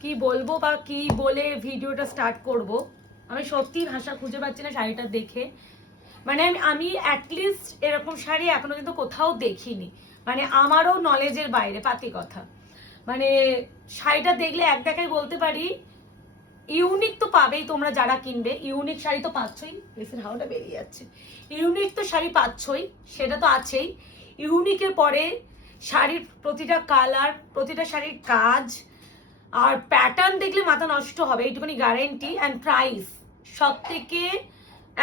কি বলবো বা কি বলে ভিডিওটা স্টার্ট করব, আমি সত্যি ভাষা খুঁজে পাচ্ছি না শাড়িটা দেখে। মানে আমি অ্যাটলিস্ট এরকম শাড়ি এখনো কিন্তু কোথাও দেখিনি, মানে আমারও নলেজের বাইরে পাতি কথা। মানে শাড়িটা দেখলে এক দেখায় বলতে পারি ইউনিক তো পাবেই তোমরা, যারা কিনবে ইউনিক শাড়ি তো পাচ্ছই, রেসের হাওয়াটা বেরিয়ে যাচ্ছে, ইউনিক তো শাড়ি পাচ্ছই, সেটা তো আছেই। ইউনিকের পরে শাড়ির প্রতিটা কালার, প্রতিটা শাড়ির কাজ আর প্যাটার্ন দেখলে মাথা নষ্ট হবে, এইটুকুনি গ্যারেন্টি। অ্যান্ড প্রাইস, সব থেকে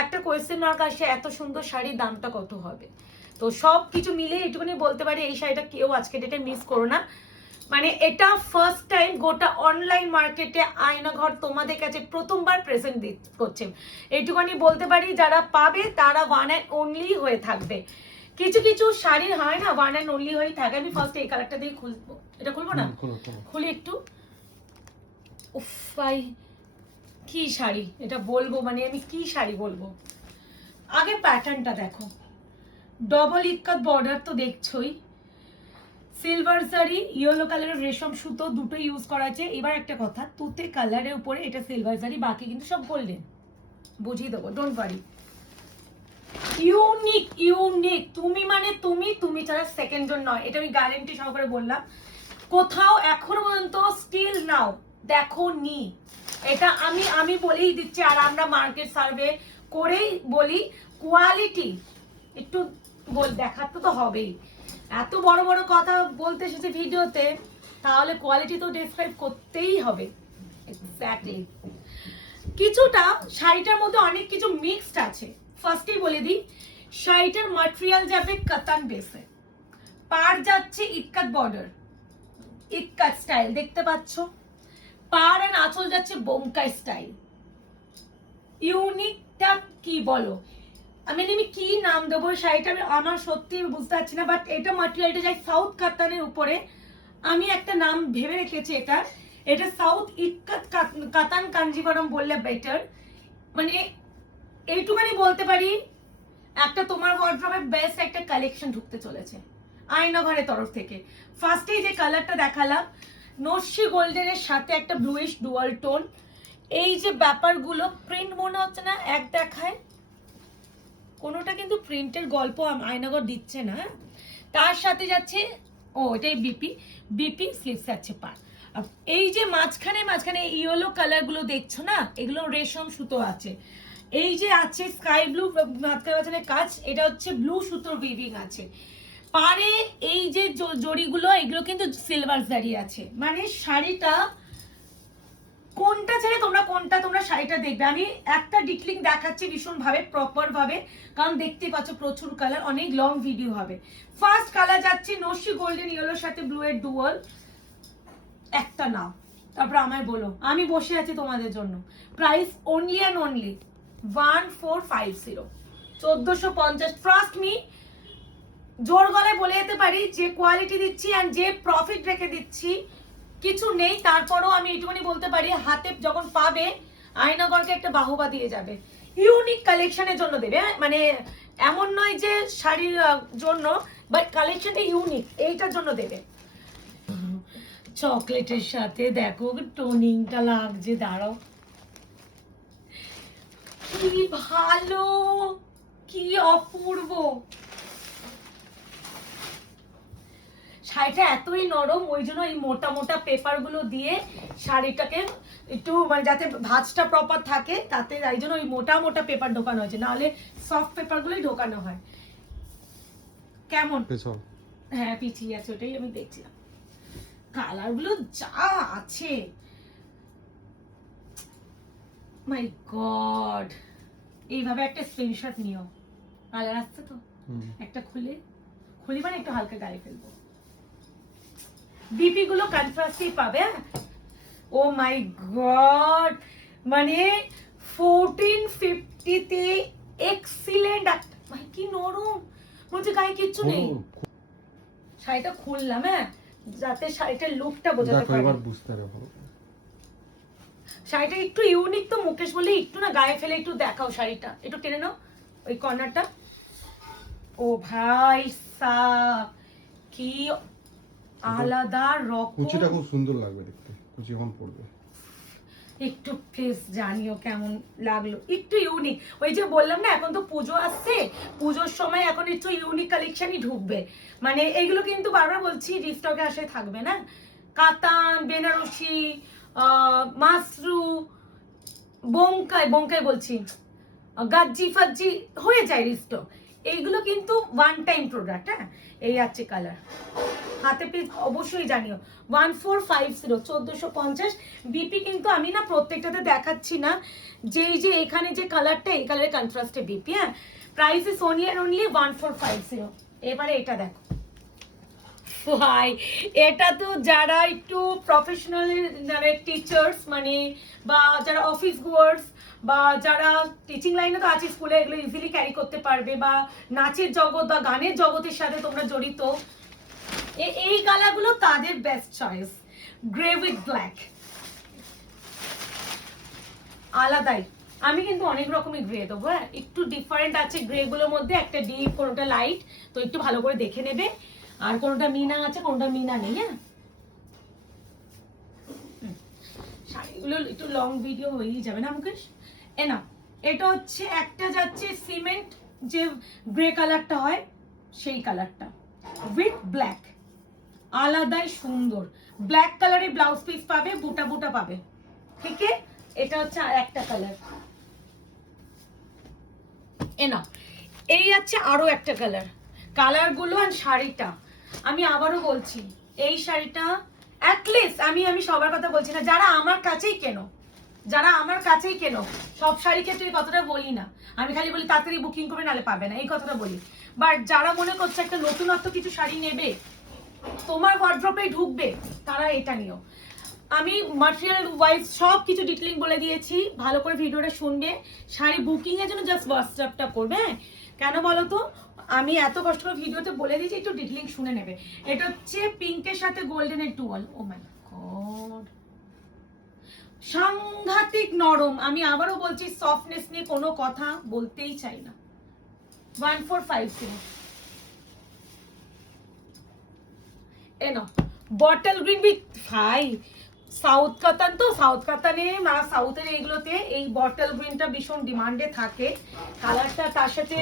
একটা কোয়েশ্চেন মার্ক আসে, এত সুন্দর শাড়ির দামটা কত হবে। তো সব কিছু মিলে এইটুকুনি বলতে পারি এই শাড়িটা কেউ আজকে ডেটে মিস করো না। মানে এটা ফার্স্ট টাইম গোটা অনলাইন মার্কেটে আয়নাঘর তোমাদের কাছে প্রথমবার প্রেজেন্ট করছে, এইটুকুনি বলতে পারি। যারা পাবে তারা ওয়ান অ্যান্ড অনলি হয়ে থাকবে। কিছু কিছু শাড়ির হয় না ওয়ান অ্যান্ড অনলি হয়ে থাকে। আমি ফার্স্ট এই কালারটা দিয়ে খুলবো, এটা খুলবো না, খুলে একটু। উফ ভাই কি শাড়ি এটা বলবো, মানে আমি কি শাড়ি বলবো। আগে প্যাটার্নটা দেখো, ডবল ইক্কাত বর্ডার তো দেখছোই, সিলভার শাড়ি, ইয়েলো কালারের রেশম সুতো দুটো ইউজ করা আছে। এবার একটা কথা, তুতে কালারের উপরে এটা সিলভার শাড়ি, বাকি কিন্তু সব গোল্ডেন, বুঝিয়ে দেবো, ডোন্ট ওয়ারি। ইউনিক ইউনিক, তুমি মানে তুমি, তুমি ছাড়া সেকেন্ড জন নয়, এটা আমি গ্যারেন্টি সহকারে বললাম। কোথাও এখনো পর্যন্ত স্টিল নাও দেখো নি, এটা আমি বলেই দিচ্ছি। আর আমরা মার্কেট সার্ভে করেই বলি কোয়ালিটি একটু দেখাতে তো হবেই। এত বড় বড় কথা বলতে এসেছে ভিডিওতে, তাহলে কোয়ালিটি তো ডেসক্রাইব করতেই হবে। এক্স্যাক্টলি, কিছুটা শাড়িটার মধ্যে অনেক কিছু মিক্সড আছে। ফার্স্টেই বলে দিই, শাড়িটার ম্যাটেরিয়াল যাবে কাতান বেসে, পার যাচ্ছে ইক্কাত বর্ডার, ইক্কাত স্টাইল দেখতে পাচ্ছ, পার আর আঁচল যাচ্ছে বোমকাই স্টাইল। ইউনিকটা কি বলো, আমি কি নাম দেবো শাড়িটা, আমার সত্যি বুঝতে পারছি না। বাট এটা ম্যাটেরিয়ালটা যায় সাউথ কাতানের উপরে, আমি একটা নাম ভেবে রেখেছি এটা, এটা সাউথ ইক্কাত কাতান কাঞ্জিভারম বললে বেটার। মানে এইটুখানি বলতে পারি, একটা তোমার ওয়ার্ড্রবে বেস্ট একটা কালেকশন ঢুকতে চলেছে আয়নাঘরের তরফ থেকে। ফার্স্টেই যে কালারটা দেখালাম, নস্যি গোল্ডেনের সাথে একটা ব্লুইশ ডুয়াল টোন, এই যে ব্যাপারগুলো প্রিন্ট মনে হচ্ছে না এক দেখায়, কোনোটা কিন্তু প্রিন্টের গল্প আয়নাঘর দিচ্ছে না। তার সাথে যাচ্ছে ও এটাই বিপি, বিপি স্লিভস যাচ্ছে পার। এই যে মাঝখানে মাঝখানে ইয়েলো কালার গুলো দেখছো না, এগুলো রেশম সুতো আছে। এই যে আছে স্কাই ব্লু মাঝখানে কাজ, এটা হচ্ছে ব্লু সুতোর উইভিং আছে। পারে এই যে জড়িগুলো এগুলো কিন্তু সিলভার জারি আছে। মানে শাড়িটা কোনটা ছেড়ে তোমরা শাড়িটা দেখবে। আমি একটা ডিকলিং দেখাচ্ছি ভীষণ ভাবে প্রপার ভাবে, কারণ দেখতেই পাচ্ছ প্রচুর কালার, অনেক লং ভিডিও হবে। ফার্স্ট কালার যাচ্ছে নস্যি গোল্ডেন ইয়েলোর সাথে ব্লু এর ডুয়াল, একটা নাও তারপর আমায় বলো, আমি বসে আছি তোমাদের জন্য। Price only and only 1450, 1450। Trust me, জোর গলায় বলে যেতে পারি যে কোয়ালিটি দিচ্ছি আর যে প্রফিট রেখে দিচ্ছি কিছু নেই। তারপরও আমি এইটুকুনি বলতে পারি, হাতে যখন পাবে আয়নাঘরকে একটা বাহবা দিয়ে যাবে। ইউনিক কালেকশনের জন্য দেবে, মানে এমন নয় যে শাড়ির জন্য, বাট কালেকশনটা ইউনিক এইটার জন্য দেবে। চকলেটের সাথে দেখো টোনিংটা লাগছে, দাঁড়াও কি ভালো, কি অপূর্ব। শাড়িটা এতই নরম, ওই জন্য এই মোটা মোটা পেপার গুলো দিয়ে শাড়িটাকে একটু মানে যাতে ভাঁজটা প্রপার থাকে, তাতে এই জন্য ওই মোটা মোটা পেপার ঢোকানো হয়েছে, নাহলে সফট পেপার গুলোই ঢোকানো হয়। কেমন? হ্যাঁ পিছিয়ে আছে, ওটাই আমি দেখছিলাম। কালার গুলো যা আছে, মাই গড। এইভাবে একটা স্ক্রিনশট নিও, কালার আসছে তো, একটা খুলি মানে একটু হালকা গায়ে ফেলবো। ডিপি গুলো কন্ট্রাস্টই পাবে। ও মাই গড, মানে 1450 তে এক্সিলেন্ট, ভাই কি নরম, মনে গায়ে কিচ্ছু নেই। শাড়িটা খুললাম যাতে শাড়িটার লুকটা বোঝাতে পারি, এবার বুঝতে পারবো। শাড়িটা একটু ইউনিক তো, মুকেশ বলে একটু না গায়ে ফেলে একটু দেখাও শাড়িটা, একটু টেনে নাও ওই কর্নারটা। ও ভাই কি আলাদা রকম, কুচিটা খুব সুন্দর লাগবে দেখতে। জীবন পড়বে। একটু প্লিজ জানিও কেমন লাগলো, একটু ইউনিক। ওই যে বললাম না এখন তো পুজো আসছে, পুজোর সময় এখন একটু ইউনিক কালেকশনই ঢুকবে। মানে এইগুলো কিন্তু বারবার বলছি রিস্টকে আসে থাকবে না, কাতান, বেনারসি, মাসরু, বোমকাই বলছি, গাজ্জি ফাজ্জি হয়ে যায় রিস্টক। এইগুলো কিন্তু ওয়ান টাইম প্রোডাক্ট। হ্যাঁ, এই আছে কালার, হাতে প্লিজ অবশ্যই জানিও। 1450 1450 বিপি। কিন্তু আমি না প্রত্যেকটাতে দেখাচ্ছি না, যে এখানে যে কালারটা, এই কালারের কন্ট্রাস্টে বিপি। হ্যাঁ, price is only and only 1450। এবারে এটা দেখো ভাই, এটা তো যারা একটু প্রফেশনাল মানে টিচার্স, মানে বা যারা অফিস গোয়ার্স, বা যারা টিচিং লাইনে তো আছে স্কুলে, এগুলো ইজিলি ক্যারি করতে পারবে, বা নাচের জগৎ বা গানের জগতের সাথে তোমরা জড়িত, এই কালারগুলো তাদের best choice. Grey with black, আলাদাই। আমি কিন্তু অনেক রকমের গ্রে দেবো। হ্যাঁ, একটু ডিফারেন্ট আছে গ্রে গুলোর মধ্যে, একটা ডিপ, কোনোটা লাইট, তো একটু ভালো করে দেখে নেবে। আর কোনোটা মিনা আছে, কোনোটা মিনা নেই। হ্যাঁ, শাড়িগুলো একটু লং ভিডিও হয়েই যাবে না মুকেশ। এ না, এটা হচ্ছে একটা যাচ্ছে সিমেন্ট যে গ্রে কালারটা হয়, সেই কালারটা উইথ ব্ল্যাক, আলাদাই সুন্দর। ব্ল্যাক কালারে ব্লাউজ পিস পাবে, বুটা বুটা পাবে। ঠিক আছে, এটা হচ্ছে আর একটা কালার। এনা, এই আছে আরো একটা কালার। কালারগুলো আর শাড়িটা আমি আবারও বলছি, এই শাড়িটা অ্যাটলিস্ট আমি সবার কথা বলছি না, যারা আমার কাছেই কেনো, যারা আমার কাছেই কেনো, সব শাড়ি ক্ষেত্রে কথাটা বলি না, আমি খালি বলি তাড়াতাড়ি বুকিং করবে নালে পাবে না, এই কথাটা বলি। বাট যারা মনে করছে একটা নতুনত্ব কিছু শাড়ি নেবে, তোমার ওয়ার্ড্রপে ঢুকবে, তারা এটা নিও। আমি ম্যাটেরিয়াল ওয়াইজ সব কিছু ডিটেইলিং বলে দিয়েছি, ভালো করে ভিডিওটা শুনবে। শাড়ি বুকিং এর জন্য জাস্ট হোয়াটসঅ্যাপটা করবে। হ্যাঁ, কেন বলো তো, আমি এত কষ্ট করে ভিডিওতে বলে দিয়েছি, একটু ডিটেইলিং শুনে নেবে। এটা হচ্ছে পিঙ্কের সাথে গোল্ডেনের ডুয়াল। ও মাই গড, সাংঘাতিক নরম। আমি আবারও বলছি, সফটনেস নিয়ে কোনো কথা বলতেই চাই না। 1450। এনো বটল গ্রিন উইথ ভাই, সাউথ কাতান তো, সাউথ কাতানে সাউথের এইগুলোতে এই বটল গ্রিনটা ভীষণ ডিমান্ডে থাকে। কালারটা তার সাথে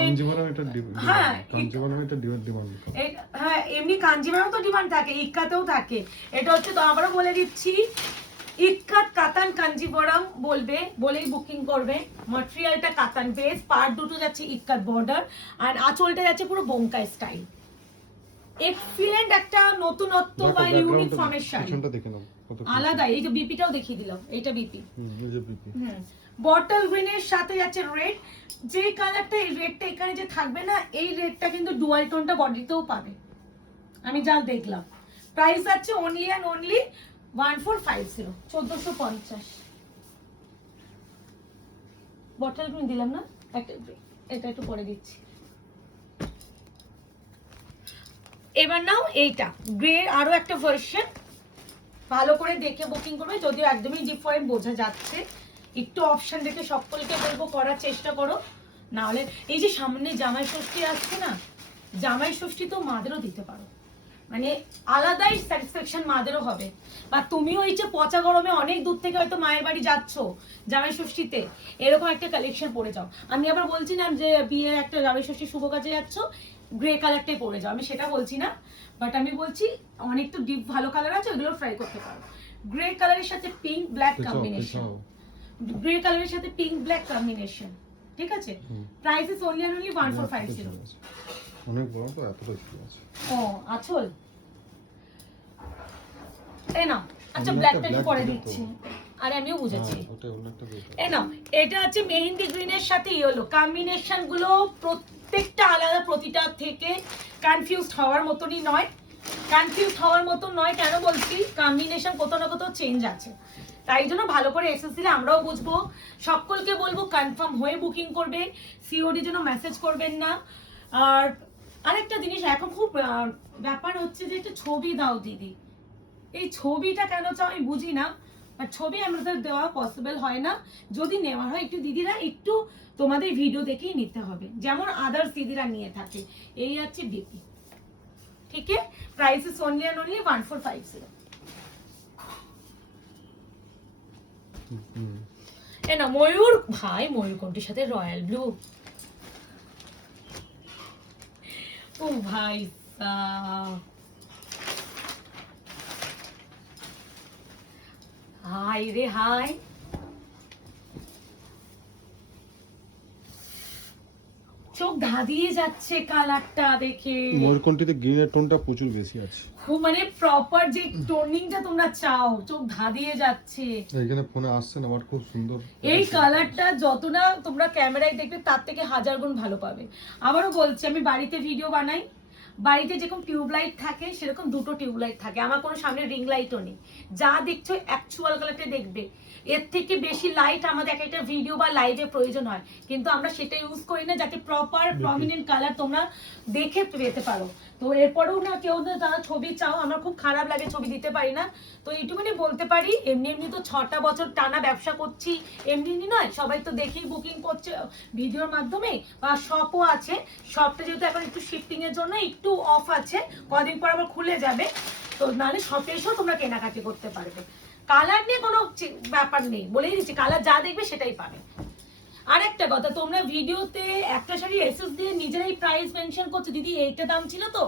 হ্যাঁ হ্যাঁ, এমনি কাঞ্জিভারম তো ডিমান্ড থাকে, ইক্কাতেও থাকে। এটা হচ্ছে তো আবারও বলে দিচ্ছি, ইক্কাত কাতান কাঞ্জিভারম বলবে, বলেই বুকিং করবে। ম্যাটেরিয়ালটা কাতান বেস, পার্ট দুটো যাচ্ছে ইক্কাত বর্ডার, আর আঁচলটা যাচ্ছে পুরো বোমকাই স্টাইল। এক্সিলেন্ট একটা নতুনত্ব বা ইউনিক ফর্মের শাড়ি, আলাদা। এই যে বিপিটাও দেখিয়ে দিলাম, এটা বিপি। বটল গ্রিনের সাথে যাচ্ছে রেড, যে কালারটা, এই রেডটা এখানে যে থাকবে না, এই রেডটা কিন্তু ডুয়াল টোনটা বডিতেও পাবে, আমি যা দেখলাম। প্রাইস আছে only and only 1450, 1450। Bottle green দিলাম না, এটা একটু পরে দিচ্ছি। এবার নাও এইটা গ্রে, আরো একটা ভার্সন, ভালো করে দেখে বুকিং করবে। যদিও একদমই ডিফারেন্ট বোঝা যাচ্ছে, একটু অপশন দেখে সকলকে বলবো করার চেষ্টা করো, না হলে এই যে সামনে জামাই ষষ্ঠী আসছে না, জামাই ষষ্ঠী তো মাদেরও দিতে পারো, মানে আলাদাই স্যাটিসফ্যাকশন মাদেরও হবে। বা তুমিও এই যে পচা গরমে অনেক দূর থেকে হয়তো মায়ের বাড়ি যাচ্ছ জামাই ষষ্ঠীতে, এরকম একটা কালেকশন পরে যাও। আমি আবার বলছি না যে বিয়ে একটা জামাই ষষ্ঠী শুভ কাজে যাচ্ছ গ্রে কালারটাই পরে যাও, আমি সেটা বলছি না, বাট আমি বলছি অনেক তো ডিপ ভালো কালার আছে, ওগুলো ট্রাই করতে পারো। গ্রে কালারের সাথে পিঙ্ক ব্ল্যাক কম্বিনেশন, গ্রে কালারের সাথে পিঙ্ক ব্ল্যাক কম্বিনেশন, ঠিক আছে। Price is only only 1450। অনেক বড় তো, এত বেশি আছে। ও আঁচল এই না, আচ্ছা ব্ল্যাকটা একটু পরে দিচ্ছি, আর আমিও বুঝেছি। এই না, এটা আছে মেহেন্দি গ্রিনের সাথে ইয়েলো, কম্বিনেশন গুলো প্রত্যেকটা আলাদা, প্রতিটা থেকে কনফিউজড হওয়ার মতনই নয়, কনফিউজড হওয়ার মতন নয়। কেন বলছি, কম্বিনেশন কোথাও না কোথাও চেঞ্জ আছে, তাই জন্য ভালো করে এসএস দিলে আমরাও বুঝবো। সকলকে বলবো কনফার্ম হয়ে বুকিং করবে, সিওডির জন্য মেসেজ করবেন না। আর আরেকটা জিনিস এখন খুব ব্যাপার হচ্ছে যে একটা ছবি দাও দিদি, এই ছবিটা কেন চাও আমি বুঝি না, বাট ছবি আমাদের দেওয়া পসিবল হয় না। যদি নেওয়া হয় একটু দিদিরা একটু তোমাদের ভিডিও দেখেই নিতে হবে, যেমন আদার্স দিদিরা নিয়ে থাকে। এই আছে বিপি, ঠিক আছে। Price is only and only 1450। হুম। এ না ময়ূর ভাই, ময়ূর কোনটির সাথে রয়্যাল ব্লু, ও ভাই হাই রে হাই, চোখ ধাঁধিয়ে যাচ্ছে কালারটা দেখে। ময়ূরকণ্ঠীতে গ্রিনের টোনটা প্রচুর বেশি আছে। খুব মানে প্রপার যে টোনিংটা তোমরা চাও, চোখ ধাঁধিয়ে যাচ্ছে। এইখানে ফোনে আসছে না, বাট খুব সুন্দর। এই কালারটা যত না তোমরা ক্যামেরায় দেখবে তার থেকে 1000 গুণ ভালো পাবে। আবারও বলছি, আমি বাড়িতে ভিডিও বানাই, বাড়িতে যেরকম টিউবলাইট থাকে সেরকম দুটো টিউবলাইট থাকে, আমার কোনো সামনে রিং লাইটও নেই। যা দেখছো অ্যাকচুয়াল কালারটা দেখবে, এর থেকে বেশি লাইট আমাদের এক একটা ভিডিও বা লাইভে প্রয়োজন হয়, কিন্তু আমরা সেটা ইউজ করি না, যাতে প্রপার প্রমিনেন্ট কালার তোমরা দেখে পেতে পারো। তো এরপরেও না কেউ না যারা ছবি চাও, আমার খুব খারাপ লাগে ছবি দিতে পারি না, তো এইটুকুনি বলতে পারি, এমনি এমনি তো 6টা বছর টানা ব্যবসা করছি, এমনি এমনি নয়, সবাই তো দেখেই বুকিং করছে ভিডিওর মাধ্যমে, বা শপও আছে। শপটা যেহেতু এখন একটু শিফটিং এর জন্য একটু অফ আছে, কদিন পর আবার খুলে যাবে, তো নাহলে শপে এসেও তোমরা কেনাকাটি করতে পারবে। কালার নিয়ে কোনো ব্যাপার নেই, বলেই দিচ্ছি, কালার যা দেখবে সেটাই পাবে। আর একটা কথা, তোমরা ভিডিওতে একটা শাড়ি এসএস দিয়ে নিজেরাই প্রাইস মেনশন করছো, দিদি এইটা দাম ছিল তো,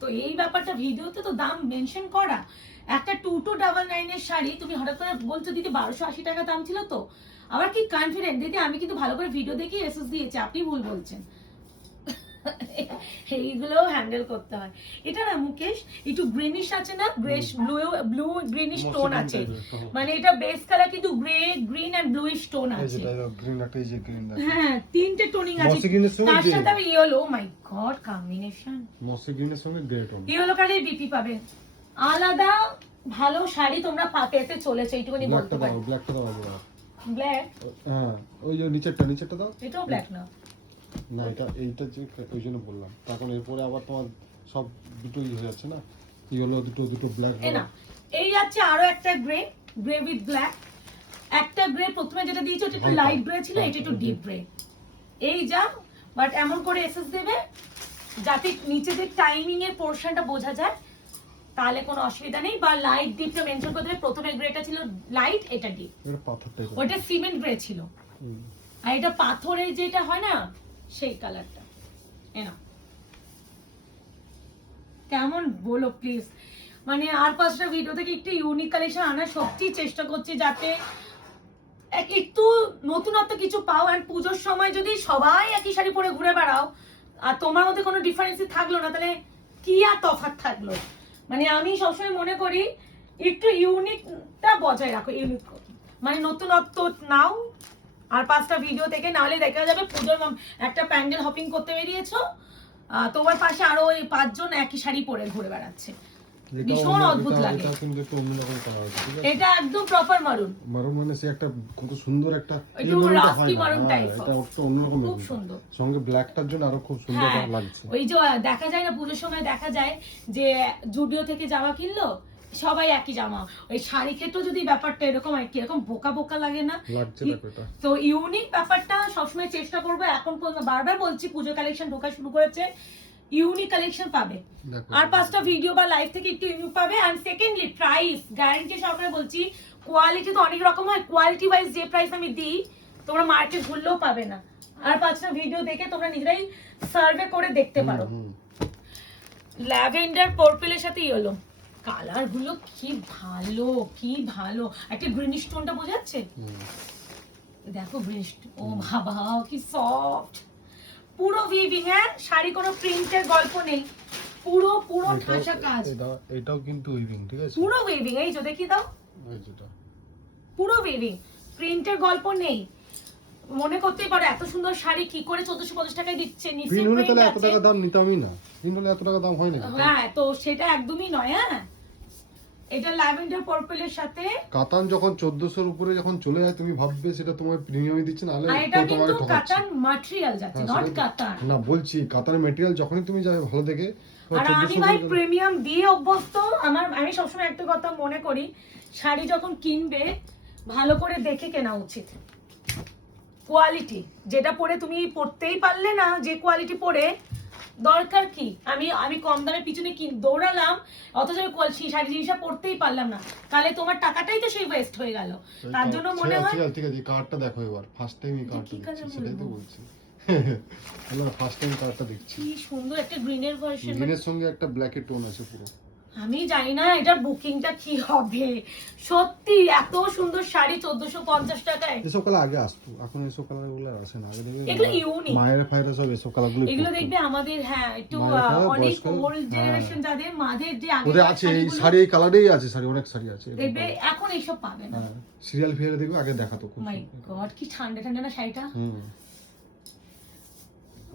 তো এই ব্যাপারটা ভিডিওতে তো দাম মেনশন করা। একটা 2299 এর শাড়ি তুমি হঠাৎ করে বলছো দিদি 1280 টাকা দাম ছিল তো, আবার কি কনফিডেন্ট দিদি, আমি কিন্তু ভালো করে ভিডিও দেখি এসএস দিয়েছি, আপনি ভুল বলছেন। এইগুলো হ্যান্ডেল করতে হয়। এটা না মুকেশ একটু গ্রিনিশ আছে না, গ্রেশ ব্লু গ্রিনিশ টোন আছে, মানে এটা বেস কালার কিন্তু grey green and bluish tone এই আছে। যে গ্রিন একটা, এই যে গ্রিন আছে। হ্যাঁ, তিনটে টোনিং আছে, মসি গ্রিনের সঙ্গে তার যে সাথে আমি ইয়েলো, মাই গড কম্বিনেশন, মসি গ্রিনের সঙ্গে গ্রে টোন, ইয়েলো কালারে বিপি পাবে। আলাদা ভালো শাড়ি তোমরা পেতে চলেছে, এইটুকুনি বলতে ব্ল্যাকটা পারি। দাও, ব্ল্যাকটা দাও আগে। ব্ল্যাক, হ্যাঁ ওই যে নিচেরটা দাও। এটাও ব্ল্যাক না, না এইটা যে ওই জন্য বললাম, তখন এরপরে আবার তোমার সব দুটোই হয়ে যাচ্ছে না, ইয়েলো দুটো ব্ল্যাক। এ না এই যাচ্ছে আরো একটা গ্রে, গ্রে উইথ ব্ল্যাক। একটা গ্রে প্রথমে যেটা দিয়েছে ওটা একটু লাইট গ্রে ছিল, এটা একটু ডিপ গ্রে। এই যা, বাট এমন করে এসএস দেবে যাতে নিচে যে টাইমিং এর পোরশনটা বোঝা যায়, তাহলে কোনো অসুবিধা নেই। বা লাইট ডিপটা মেনশন করে দেবে, প্রথমে গ্রেটা ছিল লাইট, এটা ডিপ, এটা পাথর টাইপের, ওটা সিমেন্ট গ্রে ছিল, আর এটা পাথরের যেটা হয় না সেই কালারটা। এনা কেমন বলো প্লিজ, মানে আর 5টা ভিডিও থেকে একটু ইউনিক কালেকশন আনার সত্যি চেষ্টা করছি, যাতে একটু নতুনত্ব কিছু পাও। আর পুজোর সময় যদি সবাই একই শাড়ি পরে ঘুরে বেড়াও আর তোমার মধ্যে কোনো ডিফারেন্সই থাকলো না, তাহলে কি আর তফাৎ থাকলো। মানে আমি সবসময় মনে করি একটু ইউনিকটা বজায় রাখো, ইউনিক মানে নতুনত্ব নাও। আর 5টা ভিডিও থেকে নাহলে দেখা যাবে পুজোর একটা প্যান্ডেল হপিং করতে বেরিয়েছো, তোমার পাশে আরো ওই 5 জন একই শাড়ি পরে ঘুরে বেড়াচ্ছে, ভীষণ অদ্ভুত লাগে। এটা কিন্তু একটু অন্যরকম কালার আছে, ঠিক আছে? এটা একদম প্রপার মারুন, মারুন মানে সে একটা কত সুন্দর একটা একটু রাস্কি মারুন টাইপ, এটা একটু অন্যরকম, খুব সুন্দর। সঙ্গে ব্ল্যাকটার জন্য আরো খুব সুন্দর হ্যাঁ, লাগছে। ওই যে দেখা যায় না পুজোর সময়, দেখা যায় যে জুডিও থেকে জামা কিনলো সবাই একই জামা, ওই শাড়ি ক্ষেত্রেও যদি ব্যাপারটা এরকম হয়, কিরকম বোকা বোকা লাগে না? লাগছে দেখো এটা। তো ইউনিক ব্যাপারটা সবসময় চেষ্টা করবো, এখন বারবার বলছি পুজো কালেকশন ঢোকা শুরু করেছে, ইউনিক কালেকশন পাবে। দেখো আর 5টা ভিডিও বা লাইভ থেকে একটু ইউনিক পাবে। আর সেকেন্ডলি প্রাইস গ্যারান্টি সহকারে বলছি, কোয়ালিটি তো অনেক রকম হয়, কোয়ালিটি ওয়াইজ যে প্রাইস আমি দিই তোমরা মার্কেট ঘুরলেও পাবে না। আর 5টা ভিডিও দেখে তোমরা নিজেরাই সার্ভে করে দেখতে পারো। ল্যাভেন্ডার পার্পলের সাথে ইয়েলো, কালার গুলো কি ভালো, কি ভালো। একটা গ্রিনিশ টোনটা বোঝাচ্ছে, দেখো গ্রিনিশ, ও বাবা কি সফট, পুরো উইভিং। হ্যাঁ, শাড়ি কোনো প্রিন্টের গল্প নেই, পুরো পুরো ঠাসা কাজ। এটাও কিন্তু উইভিং, ঠিক আছে? পুরো উইভিং, এই যে দেখি দাও, এই যেটা পুরো উইভিং, প্রিন্টের গল্প নেই। মনে করতেই পারো এত সুন্দর শাড়ি কি করে 1450 টাকায় দিচ্ছে, নিচে প্রিন্ট হলে প্রিন্ট তাহলে এত আছে। টাকা দাম নিতামই না, প্রিন্ট হলে এত টাকা দাম হয় না। হ্যাঁ, তো সেটা একদমই নয়। হ্যাঁ, এটা ল্যাভেন্ডার পার্পলের সাথে কাতান যখন 1400 উপরে যখন চলে যায় তুমি ভাববে সেটা তোমার প্রিমিয়ামই দিচ্ছে, না হলে আর এটা তো তোমাকে কিন্তু ঠকাচ্ছে। কাতান ম্যাটেরিয়াল যাচ্ছে, হ্যাঁ, নট সেটা তো- কাতান। না বলছি কাতানের ম্যাটেরিয়াল যখনই তুমি যাবে ভালো দেখে, আর আমি ভাই প্রিমিয়াম দিয়ে অভ্যস্ত। আমি সবসময় একটা কথা মনে করি, শাড়ি যখন কিনবে ভালো করে দেখে কেনা উচিত। কোয়ালিটি যেটা পরে তুমি পরতেই পারলে না, যে কোয়ালিটি পরে দরকার কি? আমি কম দামে পিছনে কি দৌড়ালাম, অথচ আমি সেই শাড়ি জিনিসটা পরতেই পারলাম না, তাহলে তোমার টাকাটাই তো সেই ওয়েস্ট হয়ে গেল। তার জন্য মনে হয় ঠিক আছে কার্ডটা দেখো এবার, ফার্স্ট টাইম এই কার্ডটা কি দেখছি, কালার সেটাই তো বলবো? বলছি। আমরা ফার্স্ট টাইম কার্ডটা দেখছি। কি সুন্দর একটা গ্রিনের ভার্সন। গ্রিনের সঙ্গে একটা ব্ল্যাকের টোন আছে পুরো। আমি জানি না এটা বুকিংটা কি হবে, সত্যি এত সুন্দর শাড়ি 1450 টাকায়। এসব কালার আগে আসতো, এখন এসব কালার গুলো আসে না। আগে দেখবে এগুলো ইউনিক, মায়ের ফায়ের সব এসব কালার গুলো এগুলো দেখবে আমাদের, হ্যাঁ একটু অনেক ওল্ড জেনারেশন যাদের, মাদের যে আগে ওদের আছে এই শাড়ি, এই কালারেই আছে শাড়ি, অনেক শাড়ি আছে দেখবে, এখন এইসব পাবে না। সিরিয়াল ফিয়ারে দেখবে আগে দেখাতো খুব। মাই গড কি ঠান্ডা ঠান্ডা না শাড়িটা। হুম।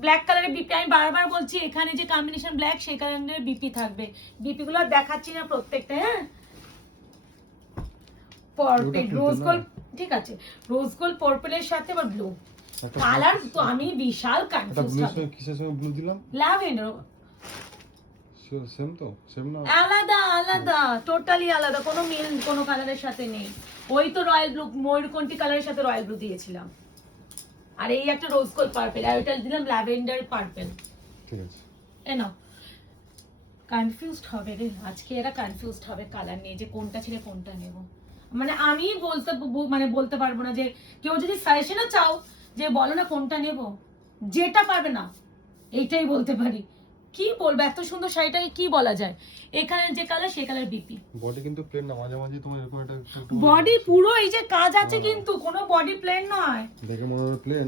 ব্ল্যাক কালারের বিপি, আমি বারবার বলছি এখানে যে কম্বিনেশন ব্ল্যাক সেই কালারের বিপি থাকবে, বিপি গুলো দেখাচ্ছি না প্রত্যেকটা। হ্যাঁ পার্পল রোজ গোল্ড, ঠিক আছে রোজ গোল্ড পার্পলের সাথে আবার ব্লু কালার, তো আমি বিশাল এটা কনফিউজ। ব্লু সঙ্গে কিসের সঙ্গে ব্লু দিলাম? ল্যাভেন্ডার, সেম তো, সেম না? আলাদা আলাদা, টোটালি আলাদা, কোনো মিল কোনো কালারের সাথে নেই। ওই তো রয়্যাল ব্লু, ময়ূরকণ্ঠী কালারের সাথে রয়্যাল ব্লু দিয়েছিলাম, আর এই একটা রোজ গোল্ড পার্পল, আর ওটা দিলাম ল্যাভেন্ডার পার্পল। ঠিক আছে এনো কনফিউজড হবে রে আজকে, এরা কনফিউজড হবে কালার নিয়ে যে কোনটা ছেড়ে কোনটা নেব। মানে আমি বলতে পারবো না, যে কেউ যদি সাজেশনও চাও যে বলো না কোনটা নেব, যেটা পারবে না এইটাই বলতে পারি। কি বলবো, এত সুন্দর শাড়িটাকে কি বলা যায়, এখানে যে কালার সেই কালার বিপি। বডি কিন্তু প্লেন না, মাঝে মাঝে তোমার এরকম একটা বডি পুরো এই যে কাজ আছে, কিন্তু কোনো বডি প্লেন নয়, দেখে মনে হয় প্লেন।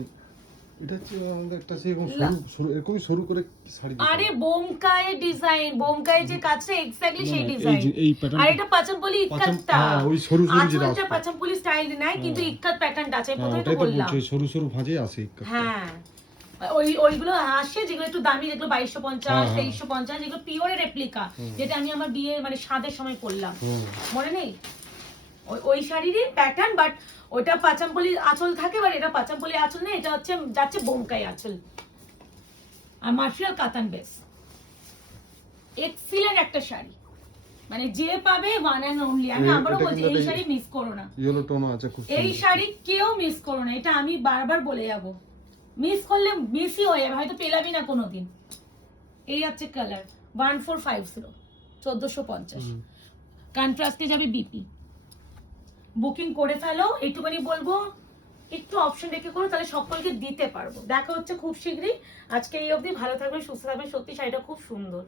এটা হচ্ছে আমাদের একটা সেরকম সরু সরু এরকমই সরু করে শাড়ি দিতে আরে হবে। বোমকায় ডিজাইন, বোমকায় যে কাজটা এক্স্যাক্টলি সেই না, ডিজাইন। এই প্যাটার্ন, আর এটা পাঁচমপল্লি ইক্কাতটা, ওই সরু সরু যেটা আঁচলটা আসে। পাঁচমপল্লি স্টাইল নেয়, কিন্তু ইক্কাত প্যাটার্নটা আছে, প্রথমে তো ওটাই তো বললাম। বলছি, সরু সরু ভাঁজে আসে ইক্কা। হ্যাঁ ওইগুলো আসে যেগুলো একটু দামি, যেগুলো 2250 2350, যেগুলো পিওরের রেপ্লিকা, যেটা আমি আমার বিয়ে মানে সাদের সময় পরলাম, মনে নেই? ওই শাড়িরই প্যাটার্ন, বাট ওটা পাঁচামপল্লি আঁচল থাকে, বাট এটা পাঁচামপল্লি আঁচল নেই, এটা হচ্ছে যাচ্ছে বোমকাই আঁচল, আর মার্শাল কাতান বেস। এক্সিলেন্ট একটা শাড়ি, মানে যে পাবে ওয়ান এন্ড অনলি। আমি আবারও বলছি এই শাড়ি মিস করো না, ইয়েলো টোন আছে খুব এই সুন্দর। শাড়ি কেউ মিস করো না, এটা আমি বারবার বলে যাবো, মিস করলে মিসই হয়ে যাবে, হয়তো পেলাবি না কোনোদিন। এই হচ্ছে কালার 1450, 1450, কন্ট্রাস্টে যাবে বিপি। বুকিং করে ফেলো, এইটুখানি বলবো একটু অপশন রেখে করো, তাহলে সকলকে দিতে পারবো। দেখা হচ্ছে খুব শীঘ্রই, আজকে এই অবধি, ভালো থাকবে সুস্থ থাকবে, সত্যি শাড়িটা খুব সুন্দর।